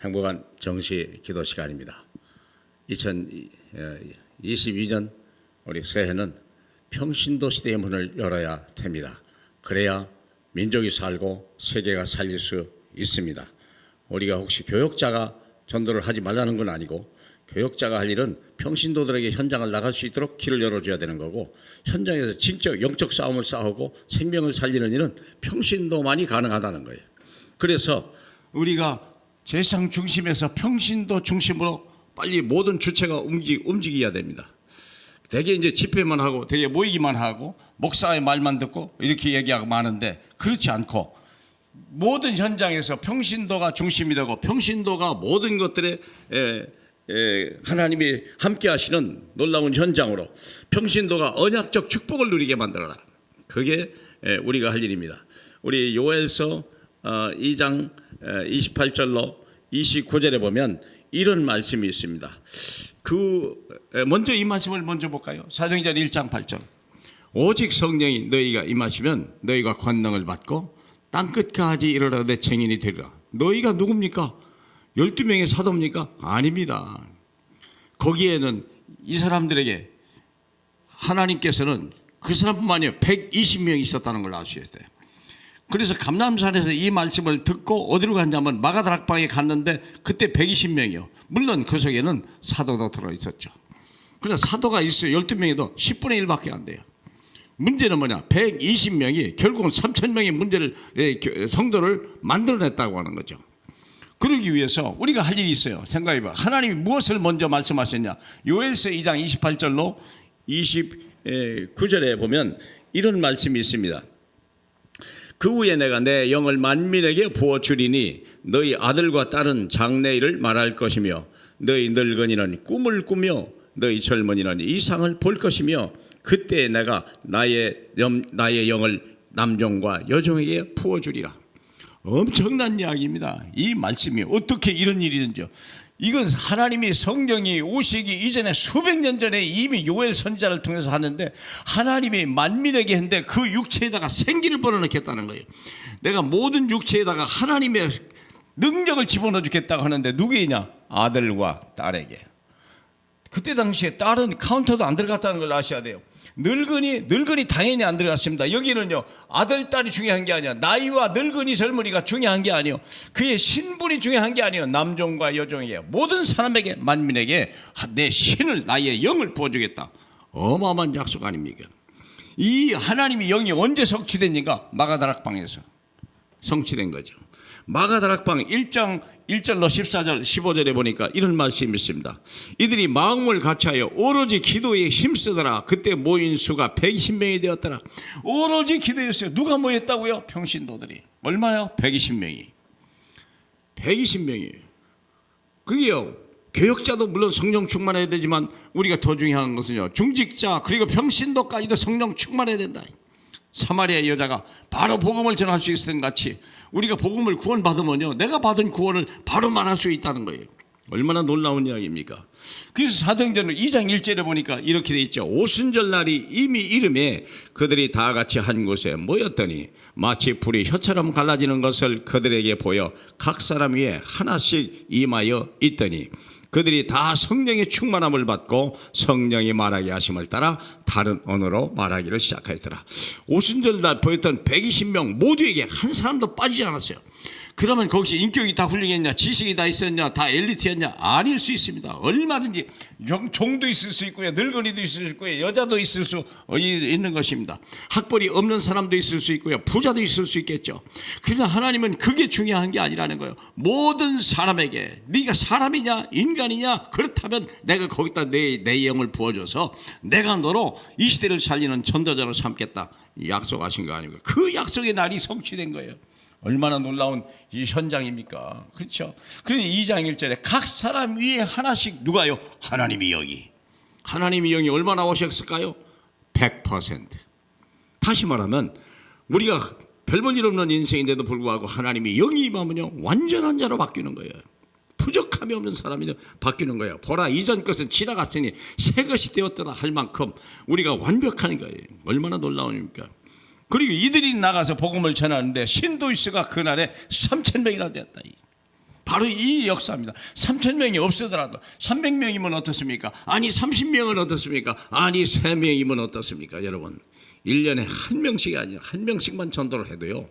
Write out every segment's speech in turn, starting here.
행복한 정시 기도 시간입니다. 2022년 우리 새해는 평신도 시대의 문을 열어야 됩니다. 그래야 민족이 살고 세계가 살릴 수 있습니다. 우리가 혹시 교역자가 전도를 하지 말라는 건 아니고, 교역자가 할 일은 평신도들에게 현장을 나갈 수 있도록 길을 열어줘야 되는 거고, 현장에서 진짜 영적 싸움을 싸우고 생명을 살리는 일은 평신도만이 가능하다는 거예요. 그래서 우리가 세상 중심에서 평신도 중심으로 빨리 모든 주체가 움직여야 됩니다. 되게 이제 집회만 하고 되게 모이기만 하고 목사의 말만 듣고 이렇게 얘기하고 마는데, 그렇지 않고 모든 현장에서 평신도가 중심이 되고 평신도가 모든 것들에 하나님이 함께 하시는 놀라운 현장으로 평신도가 언약적 축복을 누리게 만들어라. 그게 우리가 할 일입니다. 우리 요엘서 2장 28절로 29절에 보면 이런 말씀이 있습니다. 먼저 이 말씀을 먼저 볼까요? 사도행전 1장 8절. 오직 성령이 너희가 임하시면 너희가 권능을 받고 땅끝까지 이르러 내 증인이 되리라. 너희가 누굽니까? 12명의 사도입니까? 아닙니다. 거기에는 이 사람들에게 하나님께서는 그 사람뿐만 아니라 120명이 있었다는 걸 아셔야 돼요. 그래서 감람산에서 이 말씀을 듣고 어디로 갔냐면 마가다락방에 갔는데 그때 120명이요. 물론 그 속에는 사도도 들어있었죠. 그러나 사도가 있어요. 12명에도 10분의 1밖에 안 돼요. 문제는 뭐냐? 120명이 결국은 3,000명의 문제를, 성도를 만들어냈다고 하는 거죠. 그러기 위해서 우리가 할 일이 있어요. 생각해봐. 하나님이 무엇을 먼저 말씀하셨냐? 요엘서 2장 28절로 29절에 보면 이런 말씀이 있습니다. 그 후에 내가 내 영을 만민에게 부어주리니 너희 아들과 딸은 장래일을 말할 것이며 너희 늙은이는 꿈을 꾸며 너희 젊은이는 이상을 볼 것이며 그때 내가 나의 영을 남종과 여종에게 부어주리라. 엄청난 이야기입니다. 이 말씀이 어떻게 이런 일이 있는지요. 이건 하나님이 성령이 오시기 이전에 수백 년 전에 이미 요엘 선지자를 통해서 하는데, 하나님이 만민에게 했는데 그 육체에다가 생기를 불어넣겠다는 거예요. 내가 모든 육체에다가 하나님의 능력을 집어넣어 주겠다고 하는데 누구이냐? 아들과 딸에게. 그때 당시에 딸은 카운터도 안 들어갔다는 걸 아셔야 돼요. 늙은이 당연히 안 들어갔습니다. 여기는요, 아들, 딸이 중요한 게 아니야. 나이와 늙은이, 젊은이가 중요한 게 아니요. 그의 신분이 중요한 게 아니요. 남종과 여종에게, 모든 사람에게, 만민에게 내 신을, 나의 영을 부어주겠다. 어마어마한 약속 아닙니까? 이 하나님의 영이 언제 성취된가? 마가다락방에서 성취된 거죠. 마가다락방 1장 1절로 14절 15절에 보니까 이런 말씀이 있습니다. 이들이 마음을 같이하여 오로지 기도에 힘쓰더라. 그때 모인 수가 120명이 되었더라. 오로지 기도였어요. 누가 모였다고요? 평신도들이. 얼마요? 120명이. 120명이에요. 그게요, 교역자도 물론 성령 충만해야 되지만 우리가 더 중요한 것은요, 중직자 그리고 평신도까지도 성령 충만해야 된다. 사마리아 여자가 바로 복음을 전할 수 있을 것 같이 우리가 복음을 구원받으면요, 내가 받은 구원을 바로 말할 수 있다는 거예요. 얼마나 놀라운 이야기입니까? 그래서 사도행전 2장 1절에 보니까 이렇게 돼 있죠. 오순절 날이 이미 이름에 그들이 다 같이 한 곳에 모였더니 마치 불이 혀처럼 갈라지는 것을 그들에게 보여 각 사람 위에 하나씩 임하여 있더니 그들이 다 성령의 충만함을 받고 성령이 말하게 하심을 따라 다른 언어로 말하기를 시작하였더라. 오순절 날 보였던 120명 모두에게 한 사람도 빠지지 않았어요. 그러면 거기서 인격이 다 훌륭했냐, 지식이 다 있었냐, 다 엘리트였냐? 아닐 수 있습니다. 얼마든지 종도 있을 수 있고요, 늙은이도 있을 수 있고요, 여자도 있을 수 있는 것입니다. 학벌이 없는 사람도 있을 수 있고요, 부자도 있을 수 있겠죠. 그러나 하나님은 그게 중요한 게 아니라는 거예요. 모든 사람에게, 네가 사람이냐 인간이냐, 그렇다면 내가 거기다 내 영을 부어줘서 내가 너로 이 시대를 살리는 전도자로 삼겠다 약속하신 거 아닙니까? 그 약속의 날이 성취된 거예요. 얼마나 놀라운 이 현장입니까? 그렇죠? 그래서 2장 1절에 각 사람 위에 하나씩 누가요? 하나님의 영이. 하나님의 영이 얼마나 오셨을까요? 100%. 다시 말하면 우리가 별 볼 일 없는 인생인데도 불구하고 하나님의 영이 임하면요, 완전한 자로 바뀌는 거예요. 부족함이 없는 사람이 바뀌는 거예요. 보라, 이전 것은 지나갔으니 새 것이 되었더라 할 만큼 우리가 완벽한 거예요. 얼마나 놀라운입니까? 그리고 이들이 나가서 복음을 전하는데 신도이스가 그날에 3,000명이나 되었다. 바로 이 역사입니다. 3,000명이 없으더라도 300명이면 어떻습니까? 아니 30명은 어떻습니까? 아니 3명이면 어떻습니까? 여러분 1년에 한 명씩이 아니라 한 명씩만 전도를 해도요,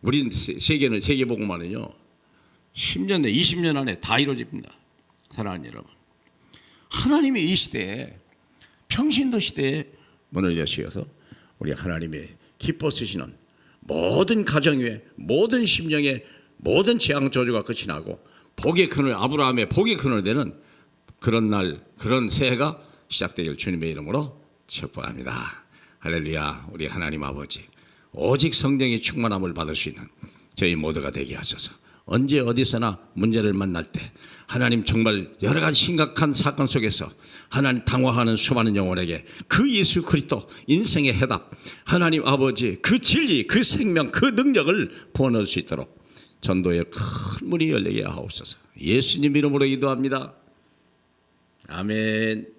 우리 세계복음화는요 10년 내 20년 안에 다 이루어집니다. 사랑하는 여러분, 하나님의 이 시대에, 평신도 시대에 문을 여시어서 우리 하나님의 기뻐 쓰시는 모든 가정 위에, 모든 심령에 모든 재앙 저주가 끝이 나고 복의 그늘, 아브라함의 복의 그늘 되는 그런 날, 그런 새해가 시작되길 주님의 이름으로 축복합니다. 할렐루야. 우리 하나님 아버지, 오직 성령의 충만함을 받을 수 있는 저희 모두가 되게 하소서. 언제 어디서나 문제를 만날 때 하나님, 정말 여러 가지 심각한 사건 속에서 하나님 당황하는 수많은 영혼에게 그 예수 그리스도 인생의 해답, 하나님 아버지 그 진리, 그 생명, 그 능력을 부어넣을 수 있도록 전도의 큰 문이 열리게 하옵소서. 예수님 이름으로 기도합니다. 아멘.